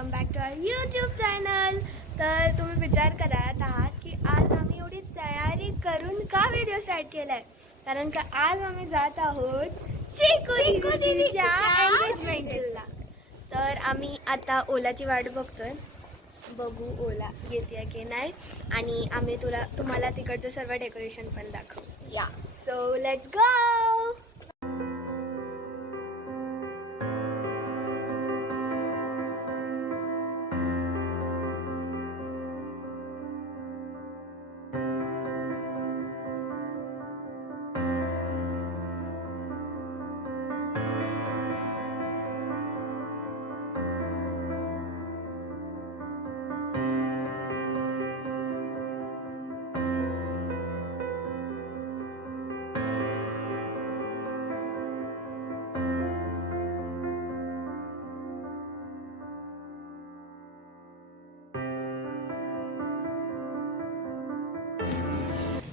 Welcome back to our YouTube channel. तर तुम्ही विचार करत आहात की आज आम्ही एवढी तयारी करून का व्हिडिओ स्टार्ट केलाय. कारण का आज आम्ही जात आहोत चिकू दीदीच्या एंगेजमेंटला. तर आम्ही आता ओलाची वाट बघतोय. बघू ओला येते की नाही. आणि आम्ही तुम्हाला तिकडचं सर्व डेकोरेशन पण दाखवू. या सो लेट्स गो.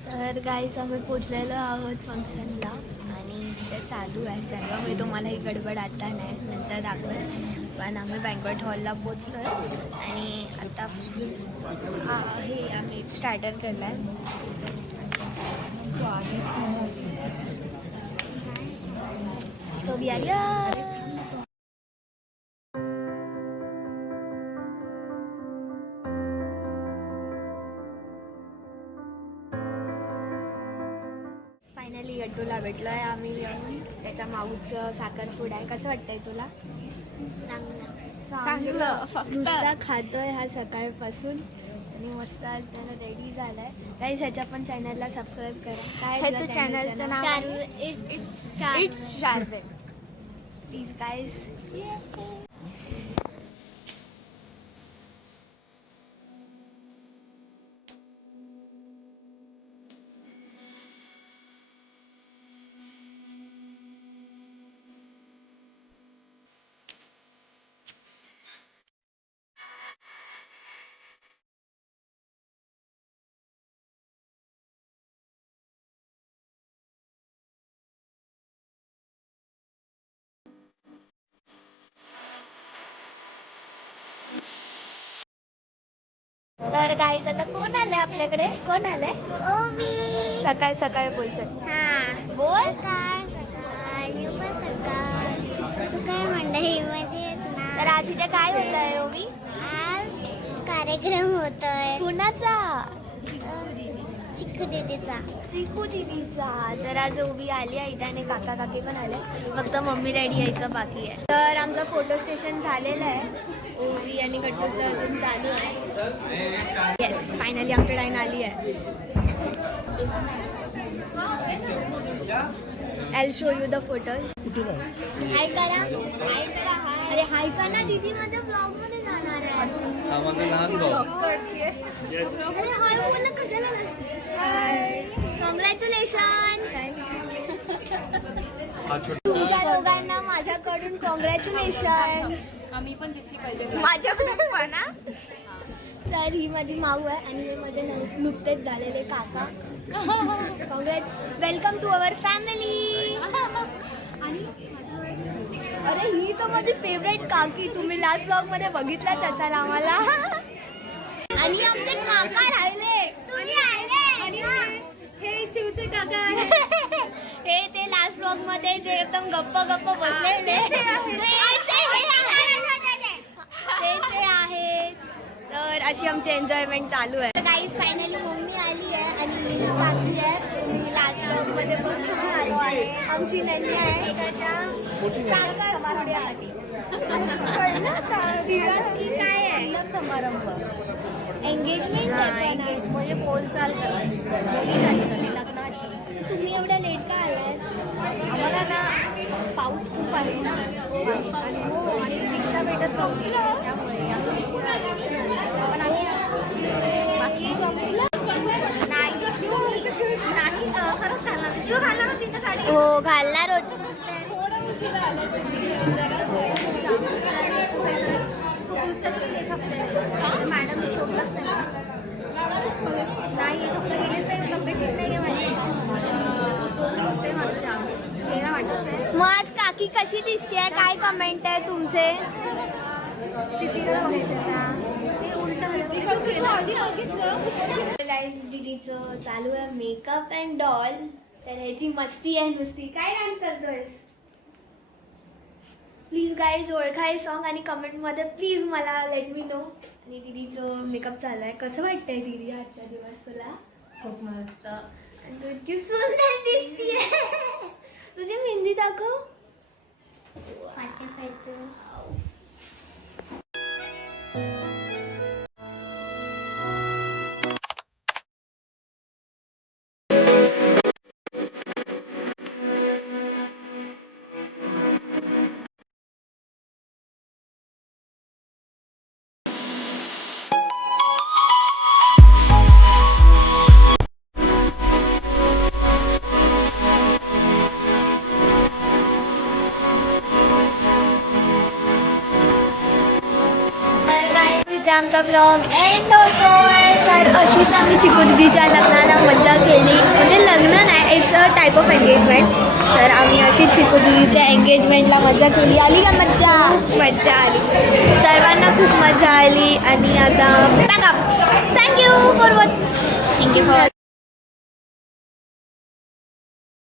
तर गाईस आम्ही पोचलेलो आहोत फंक्शनला आणि ते चालू आहे सर्व. मी तुम्हाला ही गडबड आता नाही, नंतर दाखवेल. पण आम्ही बँक्वेट हॉलला पोचलो आहे आणि आता हे आम्ही स्टार्टर केलं आहे. So we are here. Finally गड्डूला भेटलो आहे आम्ही येऊन. त्याच्या माऊचं साखरपुडा आहे. कसं वाटतंय तुला? चांगलं. नुसता खातोय हा सकाळपासून आणि मस्त त्याला रेडी झालाय. काही ह्याच्या पण चॅनलला सबस्क्राईब करा. काय ह्याचं चॅनलचं नाव? इट्स शार्वेल. Please guys. तर गाईज आता कोण आलंय आपल्याकडे? कोण आलंय? सकाळ सकाळ बोलतात. हा बोल. सकाळ मंडळी मजेत ना. तर आज इथे काय होत आहे ओवी? आज कार्यक्रम होतोय कुणाचा? चिकू दीदीचा. चिकू दीदीचा. तर आज ओवी आली आहे इथे आणि काका काकी पण आले. फक्त मम्मी डॅडी यायचं बाकी आहे. तर आमचं फोटो स्टेशन झालेलं आहे. ओवी आणि गट्टूचं अजून चालू आहे. येस फायनली आमची लाईन आली आहे. I'll show you the photos. हाय करा. अरे हाय करा दीदी, माझ्या ब्लॉग मध्ये जाणार आहे. अरे हाय बोलला कशाला? कॉंग्रॅच्युलेशन. तुमच्या दोघांना माझ्याकडून कॉंग्रॅच्युलेशन. आम्ही पण दिसली पाहिजे माझ्याकडून पण. तर ही माझी माऊ आहे आणि हे माझे नुकतेच झालेले काका. Congrats. Welcome to our family. अरे ही तर माझी फेवरेट काकी. तुम्ही लास्ट ब्लॉग मध्ये बघितलाच असाल आम्हाला. आणि आमचे काका राहिले. तुम्ही राहिले. हे चिवचे काका आहे. हे ते लास्ट ब्लॉग मध्ये जे एकदम गप्प गप्प बसलेले ते आहेत. तर अशी आमची एन्जॉयमेंट चालू आहे. गाईज फायनली मम्मी आली आहे आणि मी टाकली आहे. मी लास्ट ब्लॉग मध्ये बघून आलो आहे. आमची नन्नी आहे त्याच्या समारंभासाठी. की काय आहे समारंभ? एंगेजमेंट म्हणजे बोलचाल झाली लग्नाची. तुम्ही एवढ्या लेट का आलाय? आम्हाला ना पाऊस खूप आहे ना आणि रिक्षा भेटत नव्हती त्यामुळे पण आम्ही बाकी नाही खरंच घालणार. जीव घालणार होती ना साडी. हो घालणार होती. मॅडम नाही फक्त गेलीच नाही. तब्येत ठीक नाही आहे माझी. मग आज काकी कशी दिसते? काय कमेंट आहे तुमचे? गाईज दीदीचं चालू आहे मेकअप अँड डॉल. तर ह्याची मस्ती आहे नुसती. काय डान्स करतोयस? प्लीज गाईज ओळखा हे सॉन्ग आणि कमेंटमध्ये प्लीज मला लेट मी नो. आणि दीदीचं मेकअप चालू आहे. कसं वाटतंय दीदी आजच्या दिवस तुला? खूप मस्त. आणि तू इतकी सुंदर दिसतीये. तुझी मेहंदी दाखव. पाचच्या साईडचं आमचा ब्लॉग एंड होतोय. तर अशीच आम्ही चिकू दीदीच्या लग्नाला मजा केली. म्हणजे लग्न नाही, it's a type of engagement. तर आम्ही अशीच चिकू दीदीच्या एंगेजमेंटला मजा केली. आली का मज्जा? मज्जा आली. सर्वांना खूप मजा आली. आणि आता pack up. Thank you for watching. Thank you for